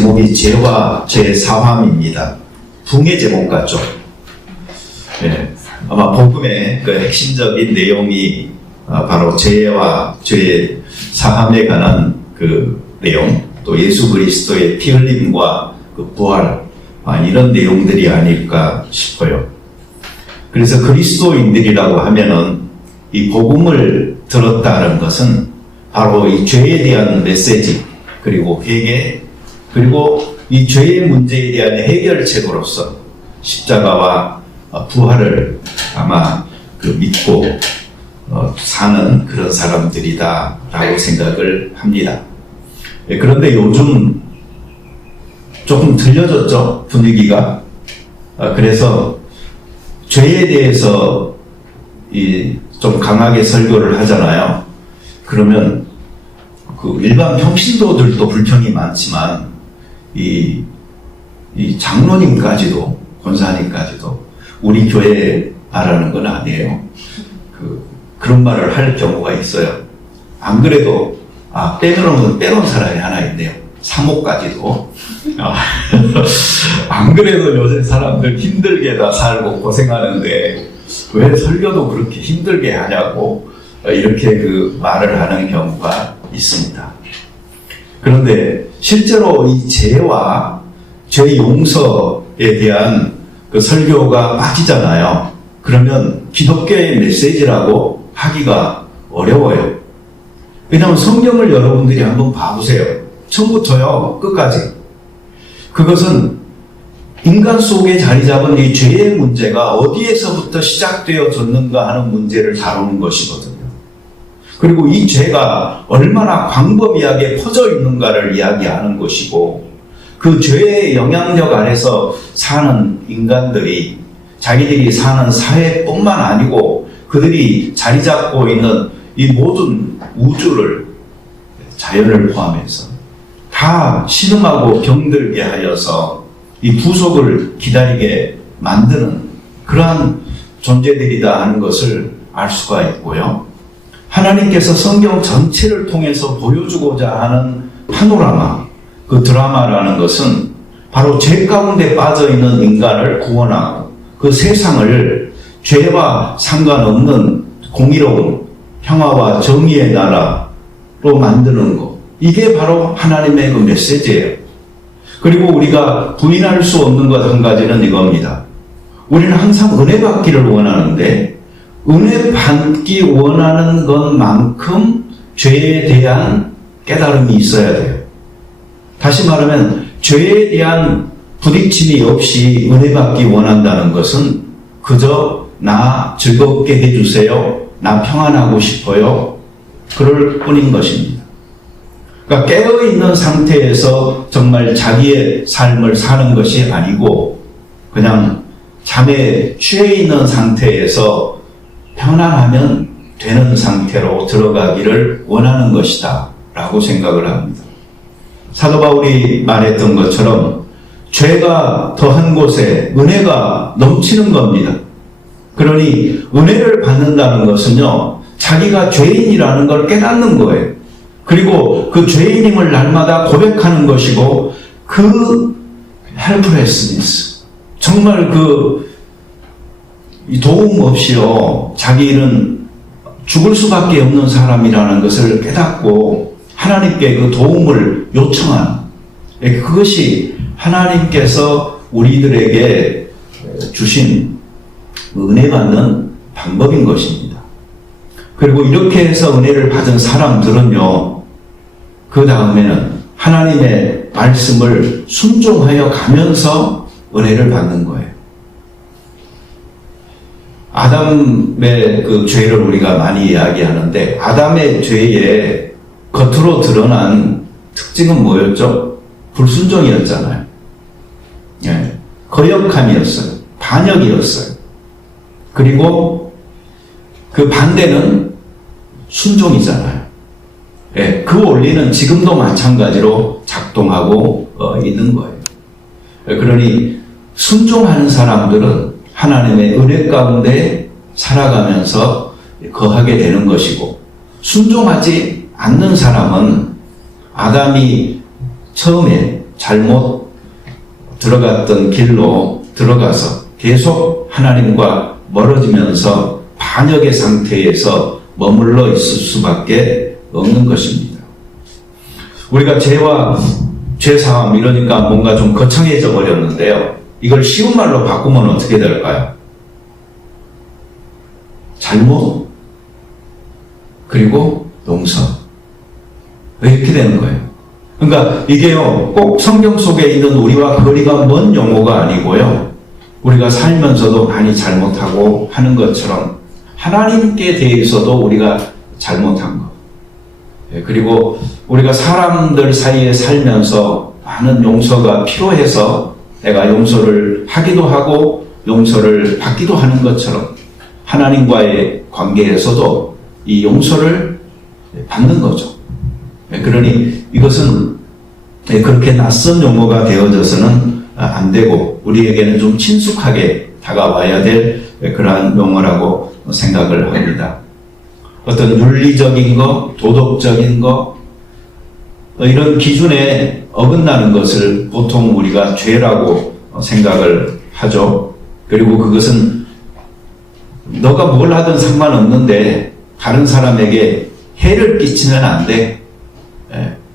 제목이 죄와 죄의 사함입니다. 붕의 제목 같죠? 예, 아마 복음의 그 핵심적인 내용이 바로 죄와 죄의 사함에 관한 그 내용, 또 예수 그리스도의 피 흘림과 그 부활, 이런 내용들이 아닐까 싶어요. 그래서 그리스도인들이라고 하면은 이 복음을 들었다는 것은 바로 이 죄에 대한 메시지, 그리고 회개, 그리고 이 죄의 문제에 대한 해결책으로서 십자가와 부활을 아마 믿고 사는 그런 사람들이다라고 생각을 합니다. 그런데 요즘 조금 틀려졌죠, 분위기가. 그래서 죄에 대해서 좀 강하게 설교를 하잖아요. 그러면 그 일반 평신도들도 불평이 많지만 이 장로님까지도, 권사님까지도 우리 교회 말하는 건 아니에요. 그런 말을 할 경우가 있어요. 안 그래도 빼놓은 사람이 하나 있네요. 사모까지도. 안 그래도 요새 사람들 힘들게 다 살고 고생하는데 왜 설교도 그렇게 힘들게 하냐고 이렇게 그 말을 하는 경우가 있습니다. 그런데 실제로 이 죄와 죄 용서에 대한 그 설교가 빠지잖아요. 그러면 기독교의 메시지라고 하기가 어려워요. 왜냐하면 성경을 여러분들이 한번 봐보세요. 처음부터요 끝까지. 그것은 인간 속에 자리 잡은 이 죄의 문제가 어디에서부터 시작되어졌는가 하는 문제를 다루는 것이거든요. 그리고 이 죄가 얼마나 광범위하게 퍼져 있는가를 이야기하는 것이고, 그 죄의 영향력 아래서 사는 인간들이 자기들이 사는 사회뿐만 아니고 그들이 자리 잡고 있는 이 모든 우주를, 자연을 포함해서 다 신음하고 병들게 하여서 이 부속을 기다리게 만드는 그러한 존재들이다 하는 것을 알 수가 있고요. 하나님께서 성경 전체를 통해서 보여주고자 하는 파노라마, 그 드라마라는 것은 바로 죄 가운데 빠져있는 인간을 구원하고 그 세상을 죄와 상관없는 공의로운 평화와 정의의 나라로 만드는 것. 이게 바로 하나님의 그 메시지예요. 그리고 우리가 부인할 수 없는 것 한 가지는 이겁니다. 우리는 항상 은혜 받기를 원하는데 은혜 받기 원하는 것만큼 죄에 대한 깨달음이 있어야 돼요. 다시 말하면 죄에 대한 부딪힘이 없이 은혜 받기 원한다는 것은 그저 나 즐겁게 해주세요, 나 평안하고 싶어요, 그럴 뿐인 것입니다. 그러니까 깨어있는 상태에서 정말 자기의 삶을 사는 것이 아니고 그냥 잠에 취해 있는 상태에서 편안하면 되는 상태로 들어가기를 원하는 것이다 라고 생각을 합니다. 사도 바울이 말했던 것처럼 죄가 더한 곳에 은혜가 넘치는 겁니다. 그러니 은혜를 받는다는 것은요, 자기가 죄인이라는 걸 깨닫는 거예요. 그리고 그 죄인임을 날마다 고백하는 것이고, 그 헬플레스니스, 정말 도움 없이요 자기는 죽을 수밖에 없는 사람이라는 것을 깨닫고 하나님께 그 도움을 요청하는, 그것이 하나님께서 우리들에게 주신 은혜 받는 방법인 것입니다. 그리고 이렇게 해서 은혜를 받은 사람들은요, 그 다음에는 하나님의 말씀을 순종하여 가면서 은혜를 받는 거예요. 아담의 그 죄를 우리가 많이 이야기하는데, 아담의 죄의 겉으로 드러난 특징은 뭐였죠? 불순종이었잖아요. 예, 거역함이었어요. 반역이었어요. 그리고 그 반대는 순종이잖아요. 예, 그 원리는 지금도 마찬가지로 작동하고 있는 거예요. 그러니 순종하는 사람들은 하나님의 은혜 가운데 살아가면서 거하게 되는 것이고, 순종하지 않는 사람은 아담이 처음에 잘못 들어갔던 길로 들어가서 계속 하나님과 멀어지면서 반역의 상태에서 머물러 있을 수밖에 없는 것입니다. 우리가 죄와 죄사함 이러니까 뭔가 좀 거창해져 버렸는데요. 이걸 쉬운 말로 바꾸면 어떻게 될까요? 잘못, 그리고 용서. 이렇게 되는 거예요. 그러니까 이게요, 꼭 성경 속에 있는 우리와 거리가 먼 용어가 아니고요. 우리가 살면서도 많이 잘못하고 하는 것처럼 하나님께 대해서도 우리가 잘못한 것. 그리고 우리가 사람들 사이에 살면서 많은 용서가 필요해서 내가 용서를 하기도 하고 용서를 받기도 하는 것처럼 하나님과의 관계에서도 이 용서를 받는 거죠. 그러니 이것은 그렇게 낯선 용어가 되어져서는 안 되고 우리에게는 좀 친숙하게 다가와야 될 그러한 용어라고 생각을 합니다. 어떤 윤리적인 거, 도덕적인 거, 이런 기준에 어긋나는 것을 보통 우리가 죄라고 생각을 하죠. 그리고 그것은 너가 뭘 하든 상관없는데 다른 사람에게 해를 끼치면 안 돼.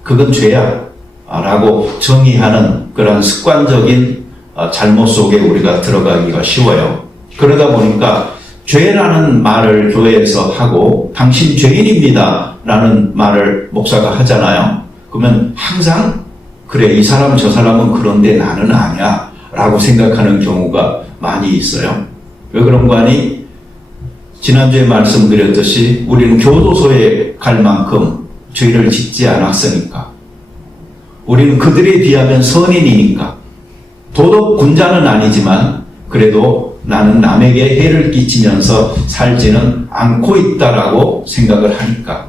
그건 죄야. 라고 정의하는 그런 습관적인 잘못 속에 우리가 들어가기가 쉬워요. 그러다 보니까 죄라는 말을 교회에서 하고 당신 죄인입니다 라는 말을 목사가 하잖아요. 그러면 항상 그래 이 사람 저 사람은 그런데 나는 아니야 라고 생각하는 경우가 많이 있어요. 왜 그런 거 아니? 지난주에 말씀드렸듯이 우리는 교도소에 갈 만큼 죄를 짓지 않았으니까, 우리는 그들에 비하면 선인이니까, 도덕군자는 아니지만 그래도 나는 남에게 해를 끼치면서 살지는 않고 있다라고 생각을 하니까.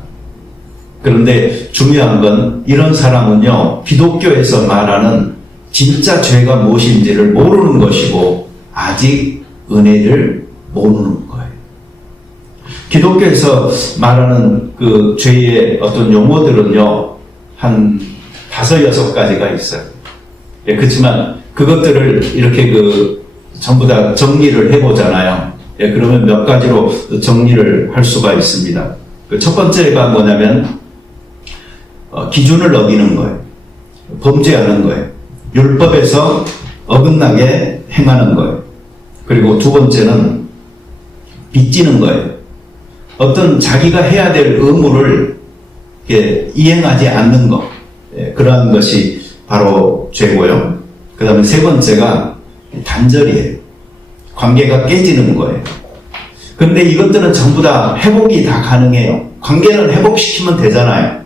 그런데 중요한 건 이런 사람은요, 기독교에서 말하는 진짜 죄가 무엇인지를 모르는 것이고 아직 은혜를 모르는 거예요. 기독교에서 말하는 그 죄의 어떤 용어들은요, 한 5, 6가지가 있어요. 그렇지만 그것들을 이렇게 전부 다 정리를 해보잖아요. 그러면 몇 가지로 정리를 할 수가 있습니다. 첫 번째가 뭐냐면, 기준을 어기는 거예요. 범죄하는 거예요. 율법에서 어긋나게 행하는 거예요. 그리고 두 번째는 빚지는 거예요. 어떤 자기가 해야 될 의무를 이행하지 않는 것. 그러한 것이 바로 죄고요. 그 다음에 세 번째가 단절이에요. 관계가 깨지는 거예요. 그런데 이것들은 전부 다 회복이 다 가능해요. 관계는 회복시키면 되잖아요.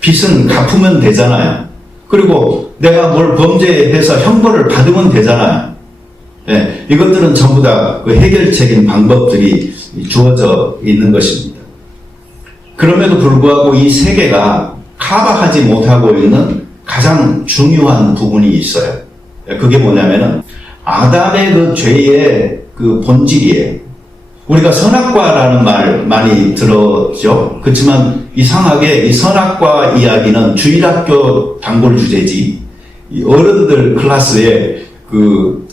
빚은 갚으면 되잖아요. 그리고 내가 뭘 범죄해서 형벌을 받으면 되잖아요. 이것들은 전부 다 그 해결책인 방법들이 주어져 있는 것입니다. 그럼에도 불구하고 이 세 개가 커버하지 못하고 있는 가장 중요한 부분이 있어요. 그게 뭐냐면은 아담의 그 죄의 그 본질이에요. 우리가 선악과라는 말 많이 들었죠. 그렇지만 이상하게 이 선악과 이야기는 주일학교 단골 주제지 어른들 클래스에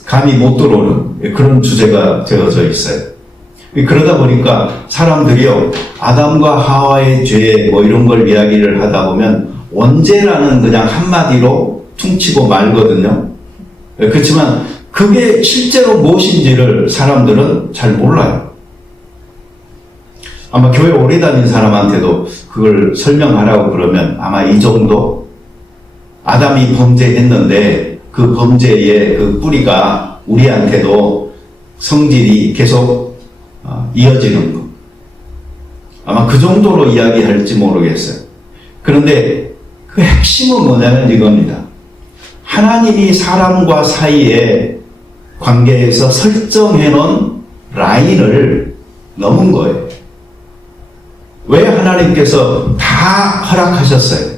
감이 못 들어오는 그런 주제가 되어져 있어요. 그러다 보니까 사람들이요, 아담과 하와의 죄 이런 걸 이야기를 하다 보면 원죄라는 그냥 한마디로 퉁치고 말거든요. 그렇지만 그게 실제로 무엇인지를 사람들은 잘 몰라요. 아마 교회 오래 다닌 사람한테도 그걸 설명하라고 그러면 아마 이 정도? 아담이 범죄했는데 그 범죄의 그 뿌리가 우리한테도 성질이 계속 이어지는 것. 아마 그 정도로 이야기할지 모르겠어요. 그런데 그 핵심은 뭐냐면 이겁니다. 하나님이 사람과 사이의 관계에서 설정해 놓은 라인을 넘은 거예요. 왜 하나님께서 다 허락하셨어요?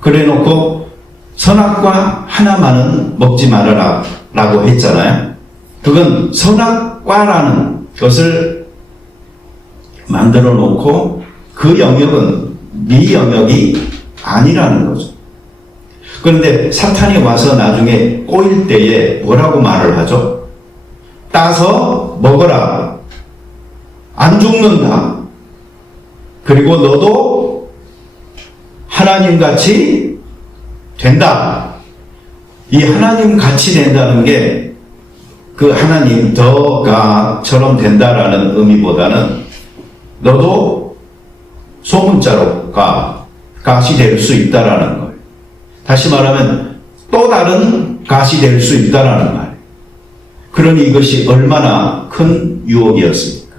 그래 놓고 선악과 하나만은 먹지 말아라 라고 했잖아요. 그건 선악과라는 것을 만들어 놓고 그 영역은 네 영역이 아니라는 거죠. 그런데 사탄이 와서 나중에 꼬일 때에 뭐라고 말을 하죠? 따서 먹어라. 안 죽는다. 그리고 너도 하나님같이 된다. 이 하나님같이 된다는 게 그 하나님 더가처럼 된다라는 의미보다는 너도 소문자로 가시 될 수 있다라는 거예요. 다시 말하면 또 다른 가시 될 수 있다라는 말이에요. 그러니 이것이 얼마나 큰 유혹이었습니까?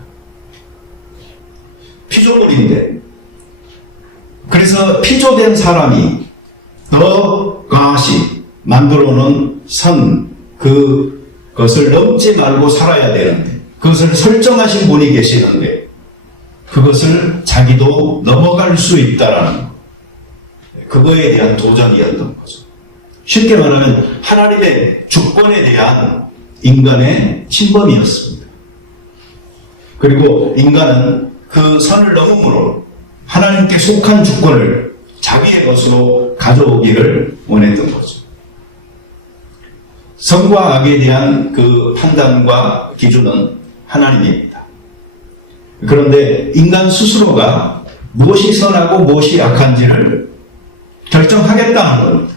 피조물인데, 그래서 피조된 사람이 더 가시 만들어 놓은 선, 그것을 넘지 말고 살아야 되는데, 그것을 설정하신 분이 계시는데, 그것을 자기도 넘어갈 수 있다라는 것. 그거에 대한 도전이었던 거죠. 쉽게 말하면 하나님의 주권에 대한 인간의 침범이었습니다. 그리고 인간은 그 선을 넘음으로 하나님께 속한 주권을 자기의 것으로 가져오기를 원했던 거죠. 선과 악에 대한 그 판단과 기준은 하나님입니다. 그런데 인간 스스로가 무엇이 선하고 무엇이 악한지를 결정하겠다는 겁니다.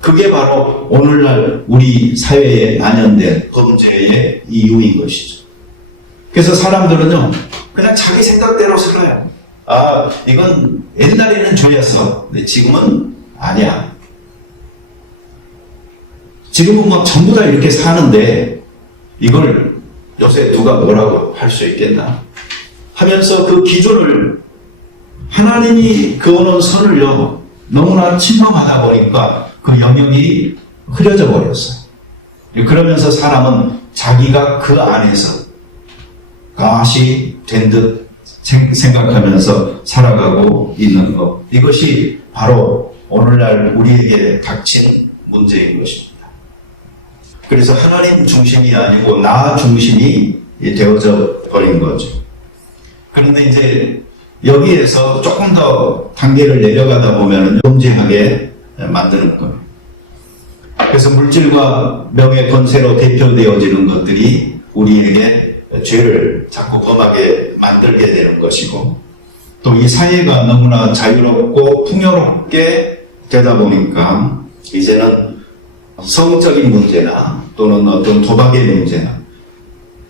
그게 바로 오늘날 우리 사회에 만연된 범죄의 이유인 것이죠. 그래서 사람들은요, 그냥 자기 생각대로 살아요. 아, 이건 옛날에는 죄였어. 근데 지금은 아니야. 지금은 막 전부 다 이렇게 사는데 이걸 요새 누가 뭐라고 할 수 있겠나 하면서 그 기준을 하나님이 그어놓은 선을요 너무나 침범하다 보니까 그 영역이 흐려져 버렸어요. 그러면서 사람은 자기가 그 안에서 가시 된 듯 생각하면서 살아가고 있는 것, 이것이 바로 오늘날 우리에게 닥친 문제인 것입니다. 그래서 하나님 중심이 아니고 나 중심이 되어져 버린 거죠. 그런데 이제 여기에서 조금 더 단계를 내려가다 보면 범죄하게 만드는 거예요. 그래서 물질과 명예, 권세로 대표되어지는 것들이 우리에게 죄를 자꾸 범하게 만들게 되는 것이고, 또 이 사회가 너무나 자유롭고 풍요롭게 되다 보니까 이제는 성적인 문제나 또는 어떤 도박의 문제나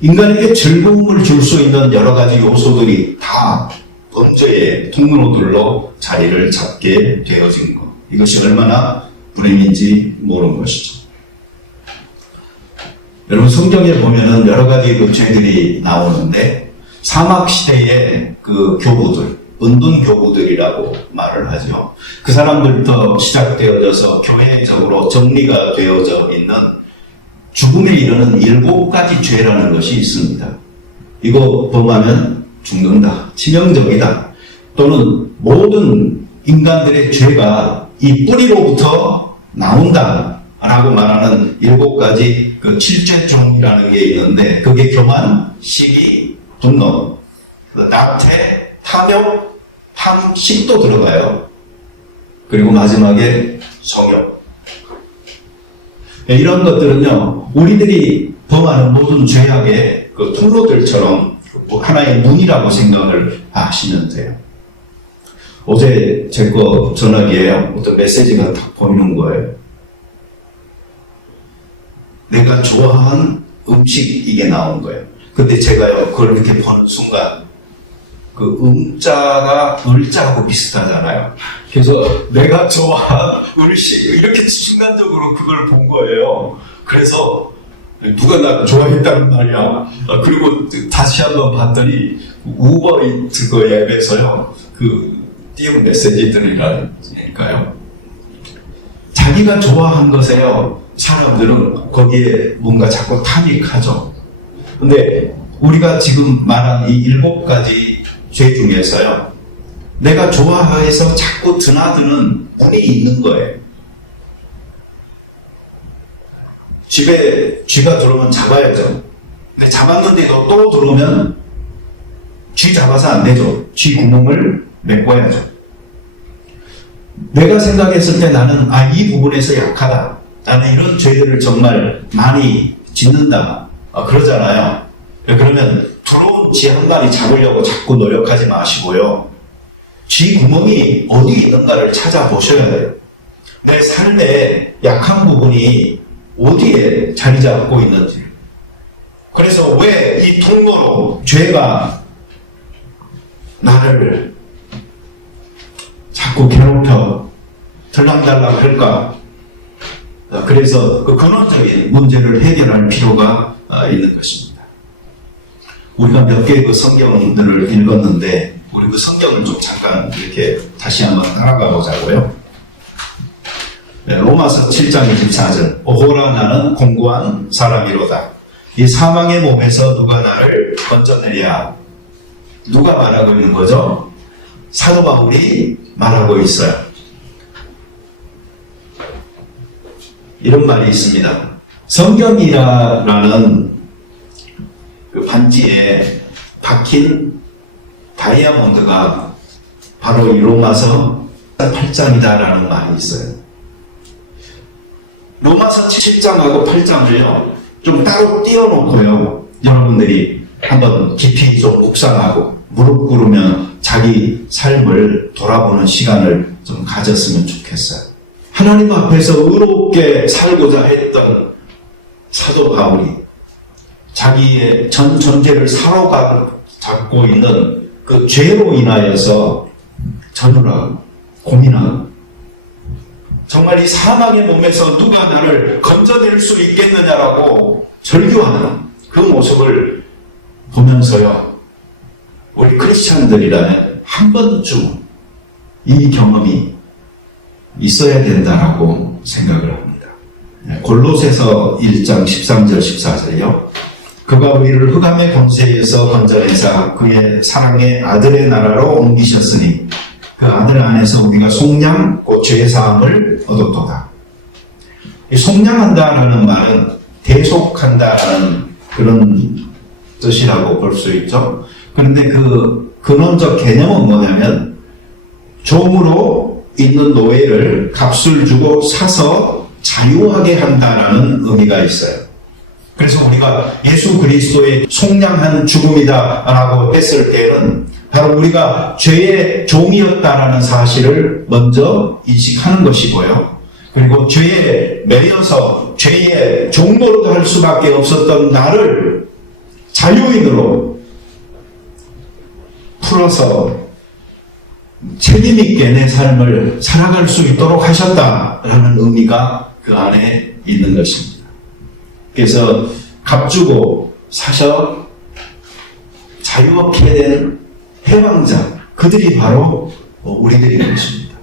인간에게 즐거움을 줄 수 있는 여러 가지 요소들이 다 범죄의 통로들로 자리를 잡게 되어진 것, 이것이 얼마나 불행인지 모르는 것이죠. 여러분, 성경에 보면은 여러 가지 그 죄들이 나오는데, 사막시대의 그 교부들, 은둔교부들이라고 말을 하죠. 그 사람들부터 시작되어져서 교회적으로 정리가 되어져 있는 죽음에 이르는 7가지 죄라는 것이 있습니다. 이거 범하면 죽는다, 치명적이다, 또는 모든 인간들의 죄가 이 뿌리로부터 나온다 라고 말하는 7가지 그 7죄종이라는 게 있는데, 그게 교만, 시기, 분노, 낙태, 탐욕, 탐식도 들어가요. 그리고 마지막에 성욕. 이런 것들은요, 우리들이 범하는 모든 죄악의 그 통로들처럼 하나의 문이라고 생각을 하시면 돼요. 어제 제 거 전화기에 어떤 메시지가 딱 보이는 거예요. 내가 좋아하는 음식, 이게 나온 거예요. 근데 제가요, 그걸 이렇게 보는 순간 그 음자가 을자하고 비슷하잖아요. 그래서 내가 좋아하는 을식, 이렇게 순간적으로 그걸 본 거예요. 그래서 누가 나 좋아했다는 말이야. 그리고 다시 한번 봤더니 우버이트 그 앱에서요, 그 띄운 메시지들이라니까요. 자기가 좋아한 것에요, 사람들은 거기에 뭔가 자꾸 탐닉하죠. 근데 우리가 지금 말한 이 7가지 죄 중에서요, 내가 좋아해서 자꾸 드나드는 문이 있는 거예요. 집에 쥐가 들어오면 잡아야죠. 근데 잡았는데도 또 들어오면 쥐 잡아서 안 되죠. 쥐 구멍을 메꿔야죠. 내가 생각했을 때 나는 이 부분에서 약하다. 나는 이런 죄들을 정말 많이 짓는다. 그러잖아요. 그러면 들어온 쥐 한 마리 잡으려고 자꾸 노력하지 마시고요. 쥐 구멍이 어디 있는가를 찾아보셔야 돼요. 내 삶의 약한 부분이 어디에 자리 잡고 있는지. 그래서 왜 이 통로로 죄가 나를 자꾸 괴롭혀 들락달락 할까? 그래서 그 근원적인 문제를 해결할 필요가 있는 것입니다. 우리가 몇 개의 그 성경들을 읽었는데 우리 그 성경을 좀 잠깐 이렇게 다시 한번 따라가 보자고요. 네, 로마서 7장 24절 오호라 나는 공고한 사람이로다. 이 사망의 몸에서 누가 나를 건져내랴. 누가 말하고 있는 거죠? 사도 바울이 말하고 있어요. 이런 말이 있습니다. 성경이라는 그 반지에 박힌 다이아몬드가 바로 이 로마서 8장이다라는 말이 있어요. 로마서 7장하고 8장을요, 좀 따로 띄워놓고요, 여러분들이 한번 깊이 좀 묵상하고 무릎 꿇으면 자기 삶을 돌아보는 시간을 좀 가졌으면 좋겠어요. 하나님 앞에서 의롭게 살고자 했던 사도 바울이 자기의 전 존재를 사로잡고 있는 그 죄로 인하여서 전율하고 고민하고 정말 이 사망의 몸에서 누가 나를 건져낼 수 있겠느냐라고 절규하는 그 모습을 보면서요, 우리 크리스찬들이라면 한 번쯤 이 경험이 있어야 된다라고 생각을 합니다. 골로새서 1장 13절 14절이요. 그가 우리를 흑암의 권세에서 건져내사 그의 사랑의 아들의 나라로 옮기셨으니 그 아들 안에서 우리가 속량 곧 죄사함을 얻었도다. 이 속량한다라는 말은 대속한다라는 그런 뜻이라고 볼 수 있죠. 그런데 그 근원적 개념은 뭐냐면 종으로 있는 노예를 값을 주고 사서 자유하게 한다라는 의미가 있어요. 그래서 우리가 예수 그리스도의 속량한 죽음이다라고 했을 때는 바로 우리가 죄의 종이었다라는 사실을 먼저 인식하는 것이고요. 그리고 죄에 매여서 죄의 종노릇 할 수밖에 없었던 나를 자유인으로 풀어서 책임있게 내 삶을 살아갈 수 있도록 하셨다라는 의미가 그 안에 있는 것입니다. 그래서 값주고 사셔 자유롭게 된 해방자, 그들이 바로 우리들인 것입니다.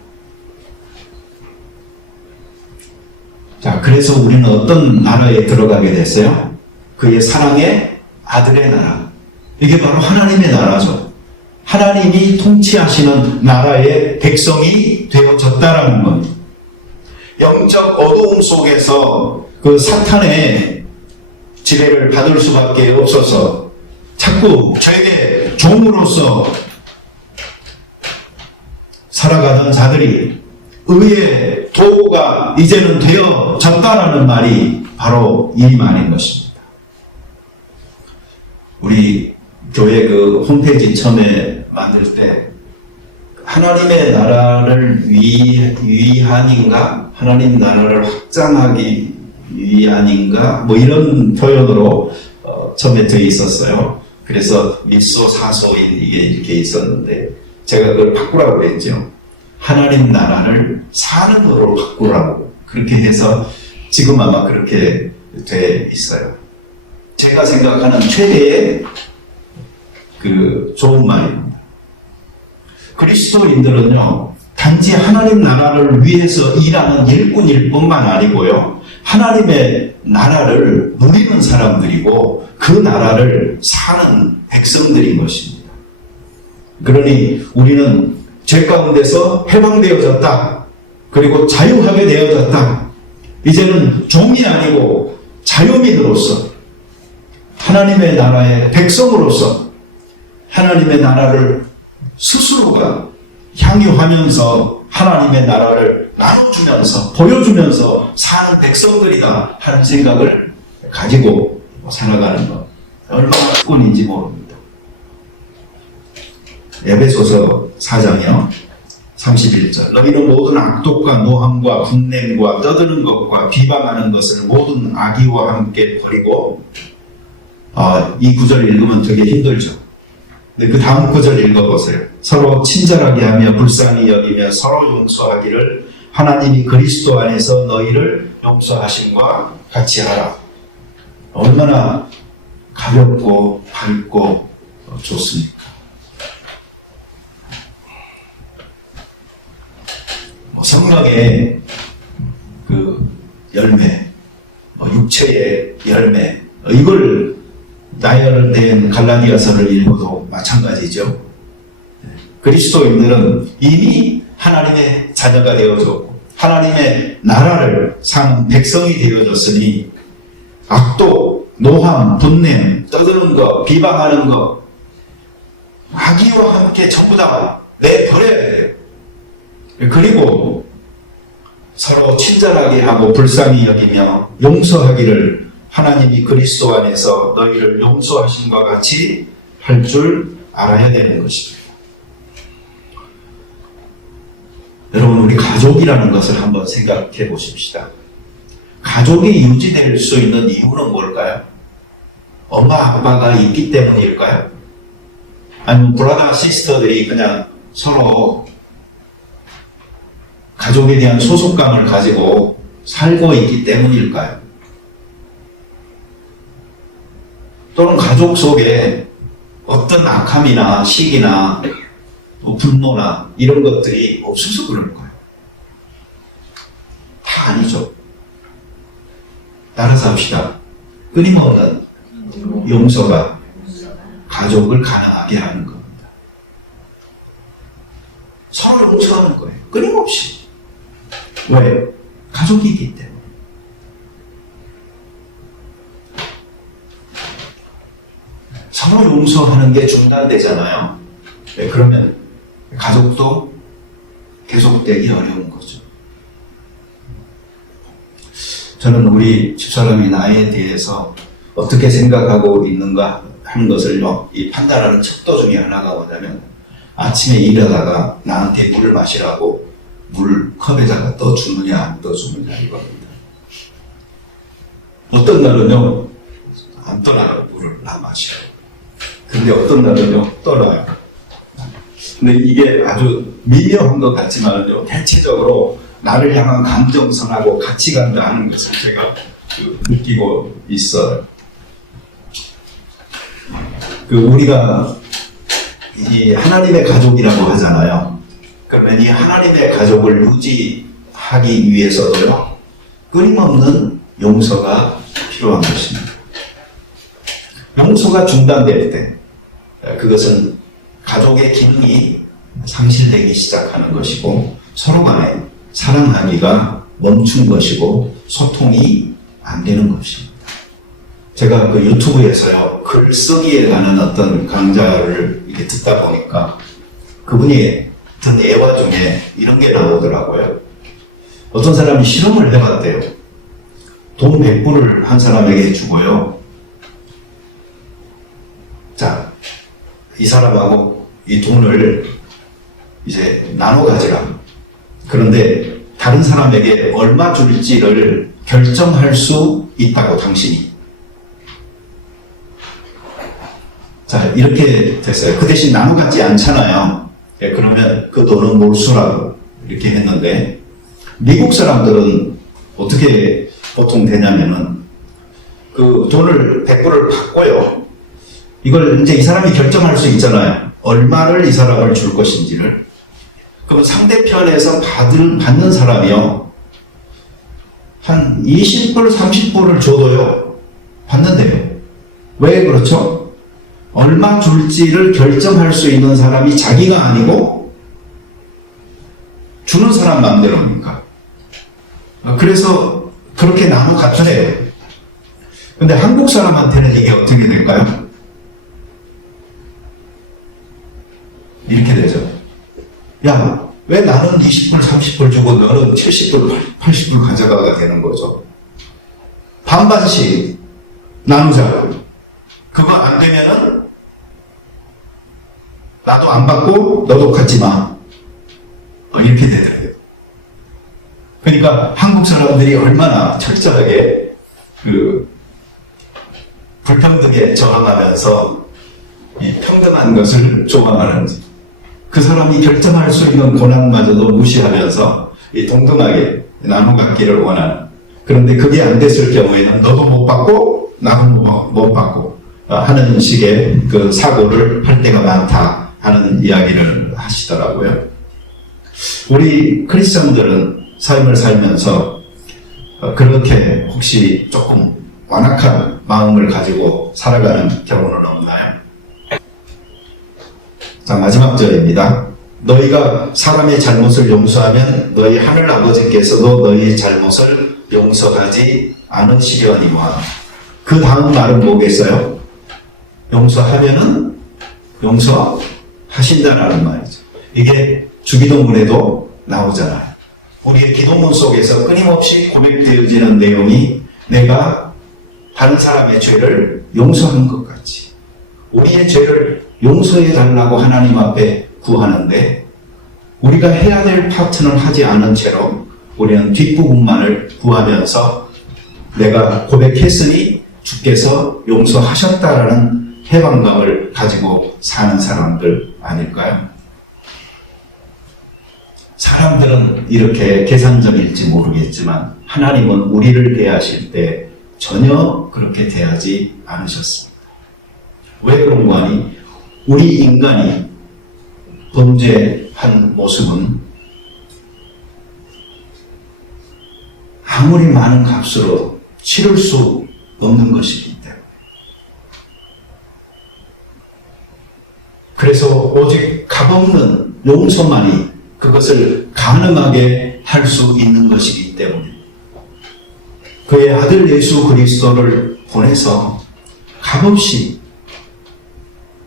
자, 그래서 우리는 어떤 나라에 들어가게 됐어요? 그의 사랑의 아들의 나라. 이게 바로 하나님의 나라죠. 하나님이 통치하시는 나라의 백성이 되어졌다라는 겁니다. 영적 어두움 속에서 그 사탄의 지배를 받을 수밖에 없어서 자꾸 죄의 종으로서 살아가던 자들이 의의 도구가 이제는 되어졌다라는 말이 바로 이 말인 것입니다. 우리 교회 그 홈페이지 처음에 만들 때 하나님의 나라를 위한인가? 하나님 나라를 확장하기 위한인가? 뭐 이런 표현으로 처음에 되어 있었어요. 그래서 밀소 사소인 이게 이렇게 있었는데 제가 그걸 바꾸라고 그랬죠. 하나님 나라를 사는 으로 바꾸라고 그렇게 해서 지금 아마 그렇게 돼 있어요. 제가 생각하는 최대의 그 좋은 말입니다. 그리스도인들은요, 단지 하나님 나라를 위해서 일하는 일꾼일 뿐만 아니고요, 하나님의 나라를 누리는 사람들이고 그 나라를 사는 백성들인 것입니다. 그러니 우리는 죄 가운데서 해방되어졌다. 그리고 자유하게 되어졌다. 이제는 종이 아니고 자유민으로서 하나님의 나라의 백성으로서 하나님의 나라를 스스로가 향유하면서 하나님의 나라를 나눠주면서 보여주면서 사는 백성들이다 하는 생각을 가지고 살아가는 것 얼마나 꾼인지 모릅니다. 에베소서 4장이요 31절 너희는 모든 악독과 모함과 분냄과 떠드는 것과 비방하는 것을 모든 악의와 함께 버리고 이 구절 읽으면 되게 힘들죠. 근데 그 다음 구절 읽어보세요. 서로 친절하게 하며 불쌍히 여기며 서로 용서하기를 하나님이 그리스도 안에서 너희를 용서하심과 같이 하라. 얼마나 가볍고 밝고 좋습니까? 성령의 그 열매, 육체의 열매, 이걸 나열된 갈라디아서를 읽어도 마찬가지죠. 그리스도인들은 이미 하나님의 자녀가 되어졌고 하나님의 나라를 사는 백성이 되어졌으니 악독, 노함, 분냄, 떠드는 것, 비방하는 것, 악의와 함께 전부 다 내버려야 돼요. 그리고 서로 친절하게 하고 불쌍히 여기며 용서하기를 하나님이 그리스도 안에서 너희를 용서하심과 같이 할 줄 알아야 되는 것입니다. 여러분, 우리 가족이라는 것을 한번 생각해 보십시다. 가족이 유지될 수 있는 이유는 뭘까요? 엄마, 아빠가 있기 때문일까요? 아니면 브라더, 시스터들이 그냥 서로 가족에 대한 소속감을 가지고 살고 있기 때문일까요? 또는 가족 속에 어떤 악함이나 시기나 분노나 이런 것들이 없어서 그럴까요? 다 아니죠. 따라서 합시다. 끊임없는 용서가 가족을 가능하게 하는 겁니다. 서로 용서하는 거예요. 끊임없이. 왜? 가족이기 때문에. 서로 용서하는 게 중단되잖아요. 네, 그러면 가족도 계속되기 어려운 거죠. 저는 우리 집사람이 나에 대해서 어떻게 생각하고 있는가 하는 것을 이 판단하는 척도 중에 하나가 뭐냐면 아침에 일하다가 나한테 물을 마시라고 물 컵에다가 떠주느냐 안 떠주느냐 이겁니다. 어떤 날은요 안 떠나요. 물을 나 마시라고. 근데 어떤 날은요 떠나요. 근데 이게 아주 미묘한 것 같지만요 대체적으로 나를 향한 감정선하고 같이 간다 하는 것을 제가 느끼고 있어요. 우리가 이 하나님의 가족이라고 하잖아요. 그러면 이 하나님의 가족을 유지하기 위해서도요 끊임없는 용서가 필요한 것입니다. 용서가 중단될 때 그것은 가족의 기능이 상실되기 시작하는 것이고 서로 간에 사랑하기가 멈춘 것이고 소통이 안 되는 것입니다. 제가 그 유튜브에서요 글쓰기에 관한 어떤 강좌를 이렇게 듣다 보니까 그분이 든 예화 중에 이런 게 나오더라고요. 어떤 사람이 실험을 해봤대요. 돈 100불을 한 사람에게 주고요. 자, 이 사람하고 이 돈을 이제 나눠 가지라. 그런데 다른 사람에게 얼마 줄지를 결정할 수 있다고 당신이. 자, 이렇게 됐어요. 그 대신 나눠 갖지 않잖아요. 예, 그러면 그 돈은 몰수라고 이렇게 했는데 미국 사람들은 어떻게 보통 되냐면은 그 돈을 100불을 받고요. 이걸 이제 이 사람이 결정할 수 있잖아요. 얼마를 이 사람을 줄 것인지를. 그럼 상대편에서 받는 사람이요. 한 20불, 30불을 줘도요. 받는데요. 왜 그렇죠? 얼마 줄지를 결정할 수 있는 사람이 자기가 아니고 주는 사람 마음대로입니까? 그래서 그렇게 나눠 갖추래요. 근데 한국 사람한테는 이게 어떻게 될까요? 이렇게 되죠. 야, 왜 나는 20불, 30불 주고 너는 70불, 80불 가져가가 되는 거죠? 반반씩 나누자고. 그거 안 되면은 나도 안 받고 너도 갖지 마. 이렇게 되더라고요. 그러니까 한국 사람들이 얼마나 철저하게 불평등에 저항하면서 이 평등한 것을 조망하는지, 그 사람이 결정할 수 있는 고난마저도 무시하면서 이 동등하게 나눠 갖기를 원하는, 그런데 그게 안 됐을 경우에는 너도 못 받고 나도 못 받고 하는 식의 그 사고를 할 때가 많다 하는 이야기를 하시더라고요. 우리 크리스천들은 삶을 살면서 그렇게 혹시 조금 완악한 마음을 가지고 살아가는 경우는 없나요? 자, 마지막 절입니다. 너희가 사람의 잘못을 용서하면 너희 하늘 아버지께서도 너희 잘못을 용서하지 않으시려니와. 그 다음 말은 뭐겠어요? 용서하면은 용서하신다라는 말이죠. 이게 주기도문에도 나오잖아요. 우리의 기도문 속에서 끊임없이 고백되어지는 내용이 내가 다른 사람의 죄를 용서하는 것 같이 우리의 죄를 용서해 달라고 하나님 앞에 구하는데, 우리가 해야 될 파트는 하지 않은 채로 우리는 뒷부분만을 구하면서 내가 고백했으니 주께서 용서하셨다라는 해방감을 가지고 사는 사람들 아닐까요? 사람들은 이렇게 계산적일지 모르겠지만 하나님은 우리를 대하실 때 전혀 그렇게 대하지 않으셨습니다. 왜 그런 거 아니? 우리 인간이 범죄한 모습은 아무리 많은 값으로 치를 수 없는 것이기 때문에, 그래서 오직 값없는 용서만이 그것을 가능하게 할 수 있는 것이기 때문에 그의 아들 예수 그리스도를 보내서 값없이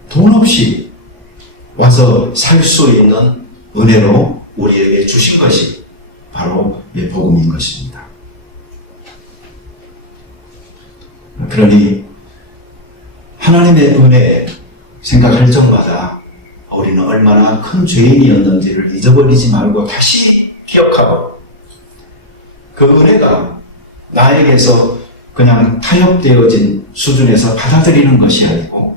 돈 없이 와서 살 수 있는 은혜로 우리에게 주신 것이 바로 복음인 것입니다. 그러니 하나님의 은혜 생각할 적마다 우리는 얼마나 큰 죄인이었는지를 잊어버리지 말고 다시 기억하고, 그 은혜가 나에게서 그냥 타협되어진 수준에서 받아들이는 것이 아니고,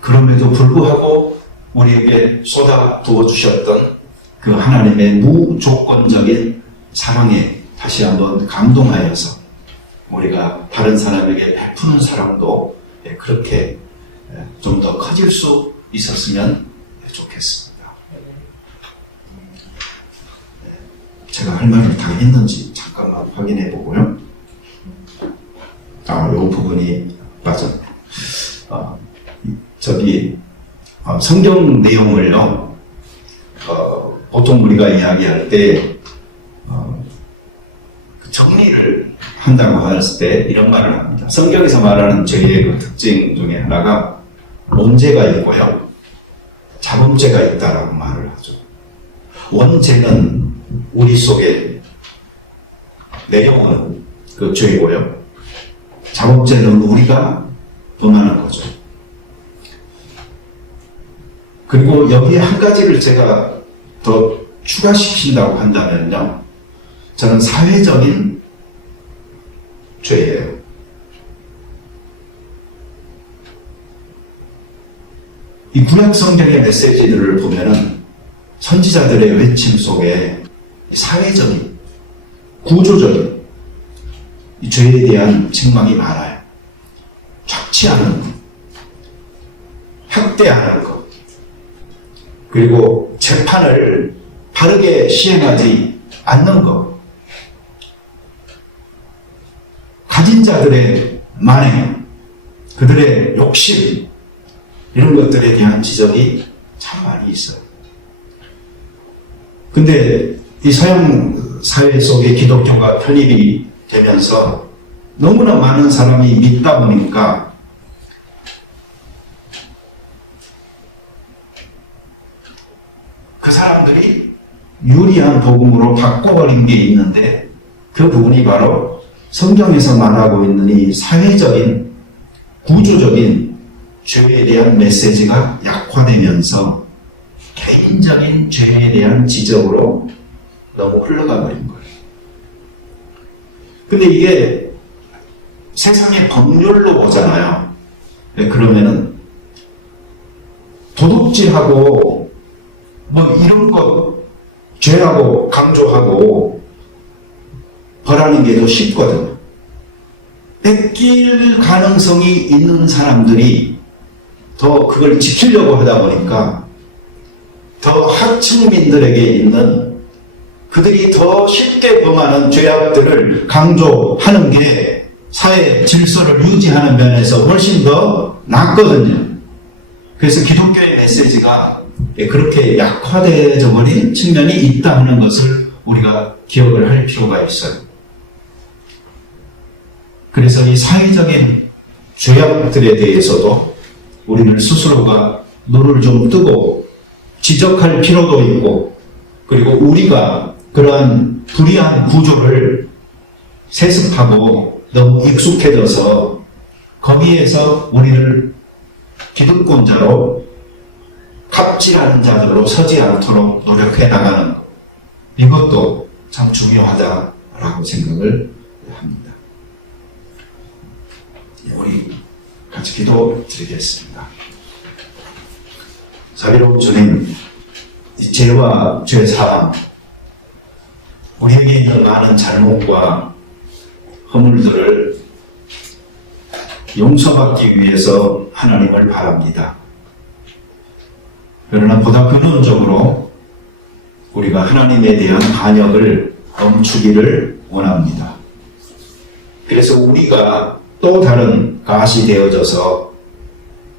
그럼에도 불구하고 우리에게 쏟아부어 주셨던 그 하나님의 무조건적인 사랑에 다시 한번 감동하여서 우리가 다른 사람에게 베푸는 사랑도 그렇게 좀 더 커질 수 있었으면 좋겠습니다. 제가 할 말을 다 했는지 잠깐만 확인해 보고요. 이 부분이 맞았네. 성경 내용을요, 보통 우리가 이야기할 때 정리를 한다고 했을 때 이런 말을 합니다. 성경에서 말하는 죄의 그 특징 중에 하나가 원죄가 있고요, 자범죄가 있다라고 말을 하죠. 원죄는 우리 속에 내려오는 그 죄고요, 자범죄는 우리가 범하는 거죠. 그리고 여기에 한 가지를 제가 더 추가시킨다고 한다면요, 저는 사회적인 죄예요. 이 구약 성경의 메시지들을 보면은 선지자들의 외침 속에 사회적인, 구조적인 이 죄에 대한 책망이 많아요. 착취하는 것, 학대하는 것, 그리고 재판을 바르게 시행하지 않는 것, 가진 자들의 만행, 그들의 욕심, 이런 것들에 대한 지적이 참 많이 있어요. 근데 이 서양 사회 속에 기독교가 편입이 되면서 너무나 많은 사람이 믿다 보니까 그 유리한 복음으로 바꿔버린 게 있는데 그 부분이 바로 성경에서 말하고 있는 이 사회적인 구조적인 죄에 대한 메시지가 약화되면서 개인적인 죄에 대한 지적으로 너무 흘러가 버린 거예요. 근데 이게 세상의 법률로 보잖아요. 그러면은 도둑질하고 뭐 이런 거 죄라고 강조하고 벌하는 게 더 쉽거든요. 뺏길 가능성이 있는 사람들이 더 그걸 지키려고 하다 보니까 더 하층민들에게 있는 그들이 더 쉽게 범하는 죄악들을 강조하는 게 사회 질서를 유지하는 면에서 훨씬 더 낫거든요. 그래서 기독교의 메시지가 그렇게 약화되어 버린 측면이 있다 하는 것을 우리가 기억을 할 필요가 있어요. 그래서 이 사회적인 죄악들에 대해서도 우리는 스스로가 눈을 좀 뜨고 지적할 필요도 있고, 그리고 우리가 그러한 불의한 구조를 세습하고 너무 익숙해져서 거기에서 우리를 기득권자로 갑질하는 자들로 서지 않도록 노력해 나가는 것, 이것도 참 중요하다라고 생각을 합니다. 우리 같이 기도 드리겠습니다. 자비로운 주님, 이 죄와 죄사함, 우리에게 있는 많은 잘못과 허물들을 용서받기 위해서 하나님을 바랍니다. 그러나 보다 근원적으로 우리가 하나님에 대한 반역을 멈추기를 원합니다. 그래서 우리가 또 다른 가시 되어져서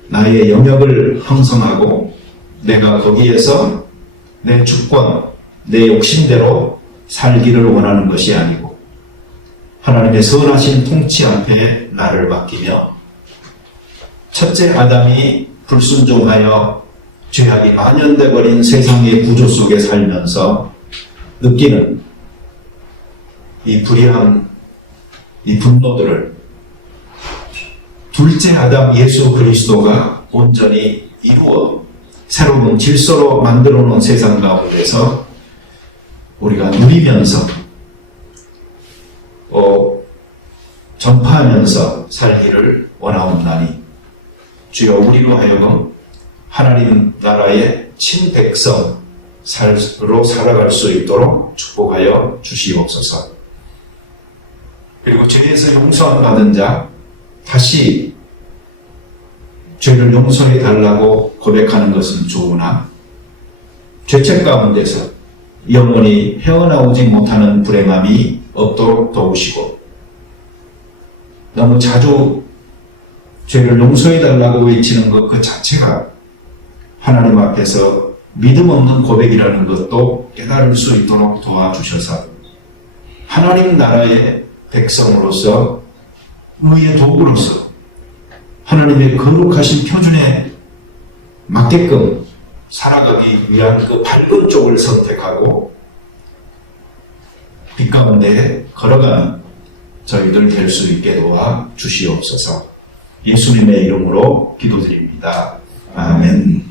나의 영역을 형성하고 내가 거기에서 내 주권, 내 욕심대로 살기를 원하는 것이 아니고 하나님의 선하신 통치 앞에 나를 맡기며 첫째 아담이 불순종하여 죄악이 만연돼 버린 세상의 구조 속에 살면서 느끼는 이 불의함, 이 분노들을 둘째 아담 예수 그리스도가 온전히 이루어 새로운 질서로 만들어 놓은 세상 가운데서 우리가 누리면서 전파하면서 살기를 원하옵나니 주여 우리로 하여금 하나님 나라의 친백성으로 살아갈 수 있도록 축복하여 주시옵소서. 그리고 죄에서 용서 받은 자 다시 죄를 용서해 달라고 고백하는 것은 좋으나 죄책 가운데서 영원히 헤어나오지 못하는 불행함이 없도록 도우시고 너무 자주 죄를 용서해 달라고 외치는 것 그 자체가 하나님 앞에서 믿음 없는 고백이라는 것도 깨달을 수 있도록 도와주셔서 하나님 나라의 백성으로서 의의 도구로서 하나님의 거룩하신 표준에 맞게끔 살아가기 위한 그 밝은 쪽을 선택하고 빛 가운데 걸어가는 저희들 될 수 있게 도와 주시옵소서. 예수님의 이름으로 기도드립니다. 아멘.